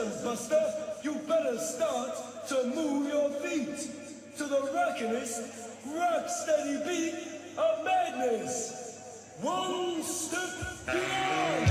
Listen, Buster, you better start to move your feet to the rockinest, rock steady beat of madness. One step beyond.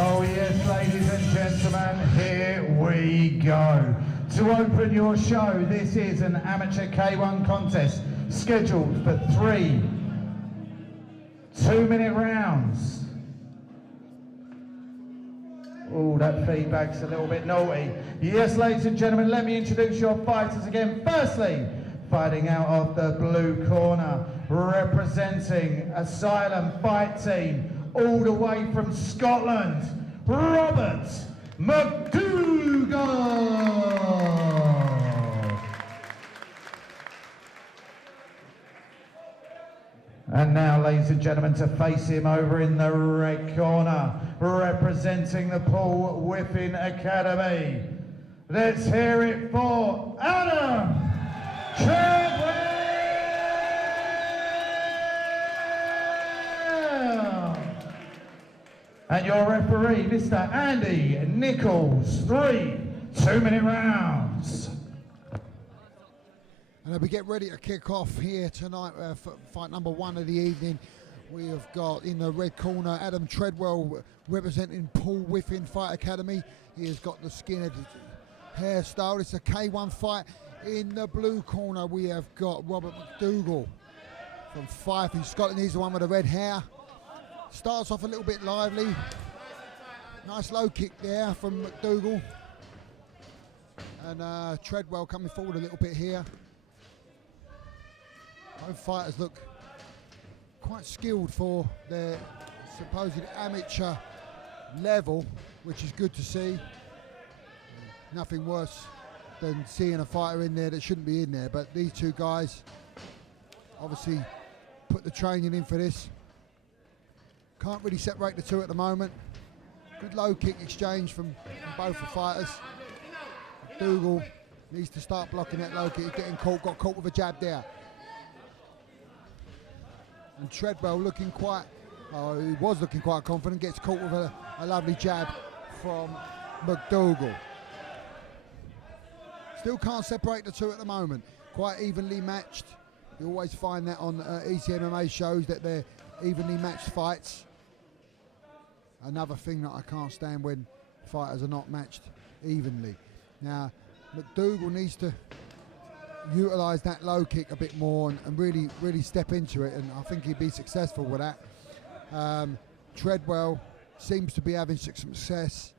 Oh yes, ladies and gentlemen, here we go. To open your show, this is an amateur K1 contest scheduled for 3 2-minute rounds. Oh, that feedback's a little bit naughty. Yes, ladies and gentlemen, let me introduce your fighters again. Firstly, fighting out of the blue corner, representing Asylum Fight Team, all the way from Scotland, Robert mcdougnall. And now, ladies and gentlemen, to face him over in the red corner, representing the Paul Whiffin Academy. Let's hear it for Adam Treadwell. And your referee, Mr. Andy Nichols. 3 2-minute rounds. And we get ready to kick off here tonight for fight number 1 of the evening. We have got in the red corner Adam Treadwell representing Paul Whiffin Fight Academy. He has got the skinhead hairstyle. It's a K1 fight. In the blue corner we have got Robert mcdougnall from Fife in Scotland. He's the one with the red hair. Starts off a little bit lively. Nice low kick there from mcdougnall. And Treadwell coming forward a little bit here. Both fighters look quite skilled for their supposed amateur level, which is good to see. Nothing worse than seeing a fighter in there that shouldn't be in there, but these two guys obviously put the training in for this. Can't really separate the two at the moment. Good low kick exchange from both the fighters. mcdougnall needs to start blocking that low kick. He's getting caught, got caught with a jab there. And Treadwell looking quite, he was looking quite confident, gets caught with a lovely jab from mcdougnall. Still can't separate the two at the moment. Quite evenly matched. You always find that on ECMMA shows that they're evenly matched fights. Another thing that I can't stand when fighters are not matched evenly. Now, mcdougnall needs to utilise that low kick a bit more and really step into it, and I think he'd be successful with that. Treadwell seems to be having some success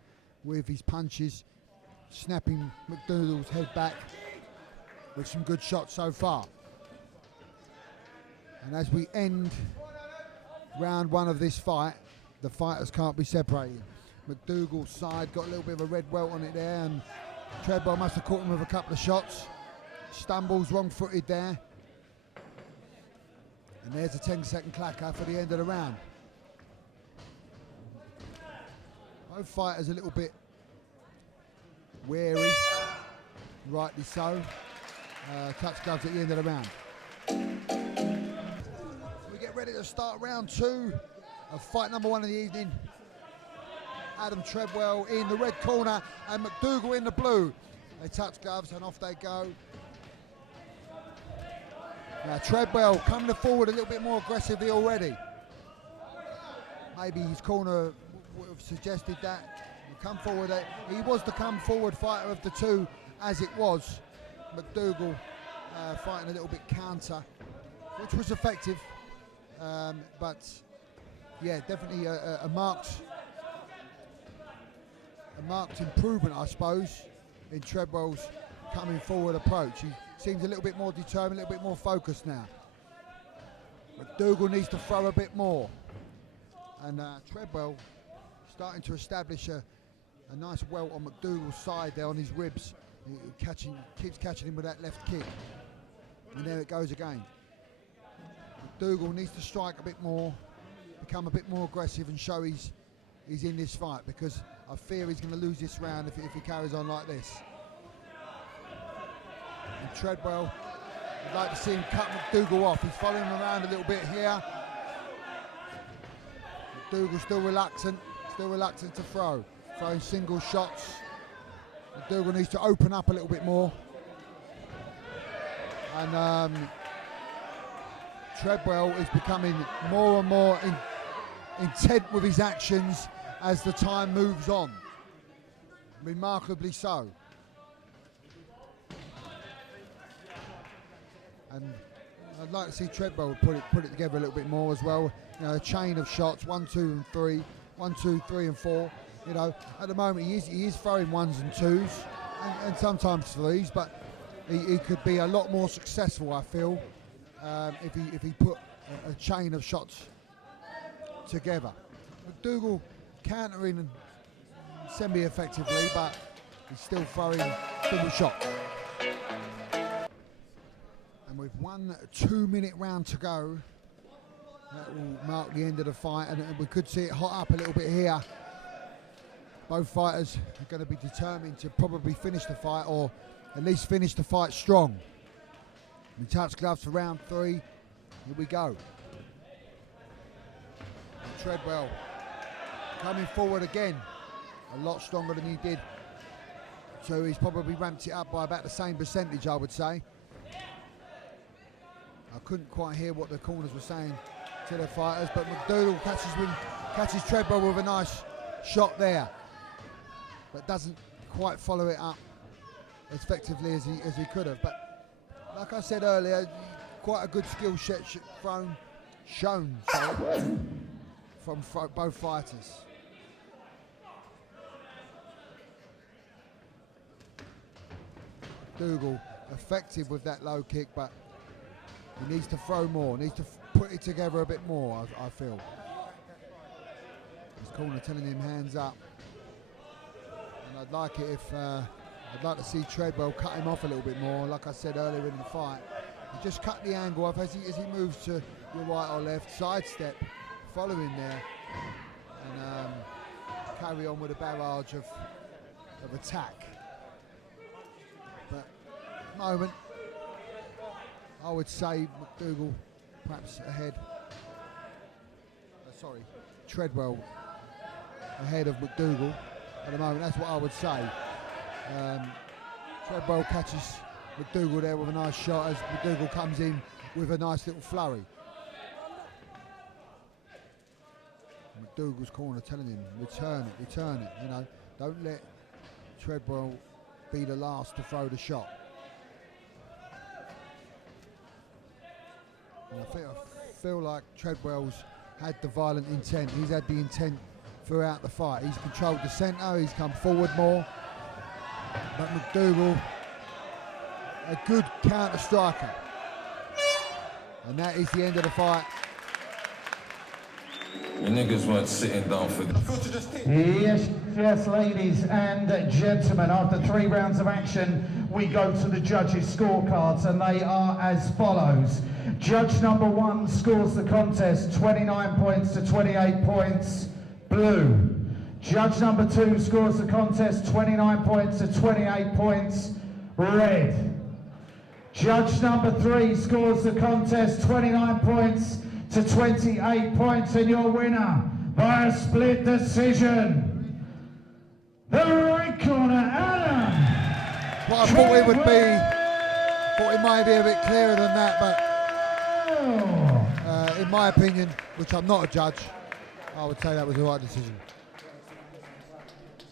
with his punches, snapping mcdougnall's head back with some good shots so far. And as we end round 1 of this fight, the fighters can't be separated. mcdougnall's side got a little bit of a red welt on it there, and Treadwell must have caught him with a couple of shots. Stumbles wrong-footed there. And there's a 10-second clacker for the end of the round. Both fighters a little bit wary, rightly so. Touch gloves at the end of the round. We get ready to start round 2 of fight number 1 of the evening. Adam Treadwell in the red corner and mcdougnall in the blue. They touch gloves and off they go. Now Treadwell coming forward a little bit more aggressively already. Maybe his corner would have suggested that. come forward. He was the come forward fighter of the two, as it was. McDougnall fighting a little bit counter, which was effective, but yeah, definitely a marked improvement, I suppose, in Treadwell's coming forward approach. He seems a little bit more determined, a little bit more focused now. McDougnall needs to throw a bit more, and Treadwell starting to establish a nice welt on McDougnall's side there on his ribs. He keeps catching him with that left kick, and there it goes again. McDougnall needs to strike a bit more, become a bit more aggressive, and show he's in this fight, because I fear he's going to lose this round if he carries on like this. And Treadwell, I'd like to see him cut McDougnall off. He's following him around a little bit here. McDougnall still reluctant to throw. Throwing single shots. McDougnall needs to open up a little bit more. And Treadwell is becoming more and more intent with his actions as the time moves on. Remarkably so. And I'd like to see Treadwell put it together a little bit more as well. You know, a chain of shots, 1, 2, and 3, 1, 2, 3, and 4. You know, at the moment he is throwing ones and twos, and sometimes threes, but he could be a lot more successful, I feel, if he put a chain of shots together. McDougnall countering semi-effectively, but he's still throwing double shots. And with 1 2-minute round to go, that will mark the end of the fight, and we could see it hot up a little bit here. Both fighters are going to be determined to probably finish the fight, or at least finish the fight strong. We touch gloves for round 3. Here we go. And Treadwell coming forward again, a lot stronger than he did. So he's probably ramped it up by about the same percentage, I would say. I couldn't quite hear what the corners were saying to their fighters, but McDougnall catches Treadwell with a nice shot there, but doesn't quite follow it up as effectively as he could have. But like I said earlier, quite a good skill set shown from both fighters. McDougnall effective with that low kick, but he needs to throw more, needs to put it together a bit more, I feel. His corner telling him hands up. And I'd like it if, I'd like to see Treadwell cut him off a little bit more, like I said earlier in the fight. He just cut the angle off as he moves to your right or left, sidestep, follow him there, and carry on with a barrage of attack. But at the moment, I would say McDougnall perhaps ahead. Treadwell ahead of McDougnall at the moment. That's what I would say. Treadwell catches McDougnall there with a nice shot as McDougnall comes in with a nice little flurry. McDougal's corner telling him, return it, you know, don't let Treadwell be the last to throw the shot. And I feel like Treadwell's had the violent intent. He's had the intent throughout the fight. He's controlled the centre, he's come forward more. But McDougnall, a good counter striker. And that is the end of the fight. The niggas weren't sitting down for Yes, ladies and gentlemen, after 3 rounds of action, we go to the judges' scorecards, and they are as follows. Judge number 1 scores the contest 29 points to 28 points, blue. Judge number 2 scores the contest 29 points to 28 points, red. Judge number 3 scores the contest 29 points to 28 points, and your winner by a split decision, the red corner, Adam. What I thought it would be, thought it might be a bit clearer than that, but in my opinion, which I'm not a judge, I would say that was the right decision.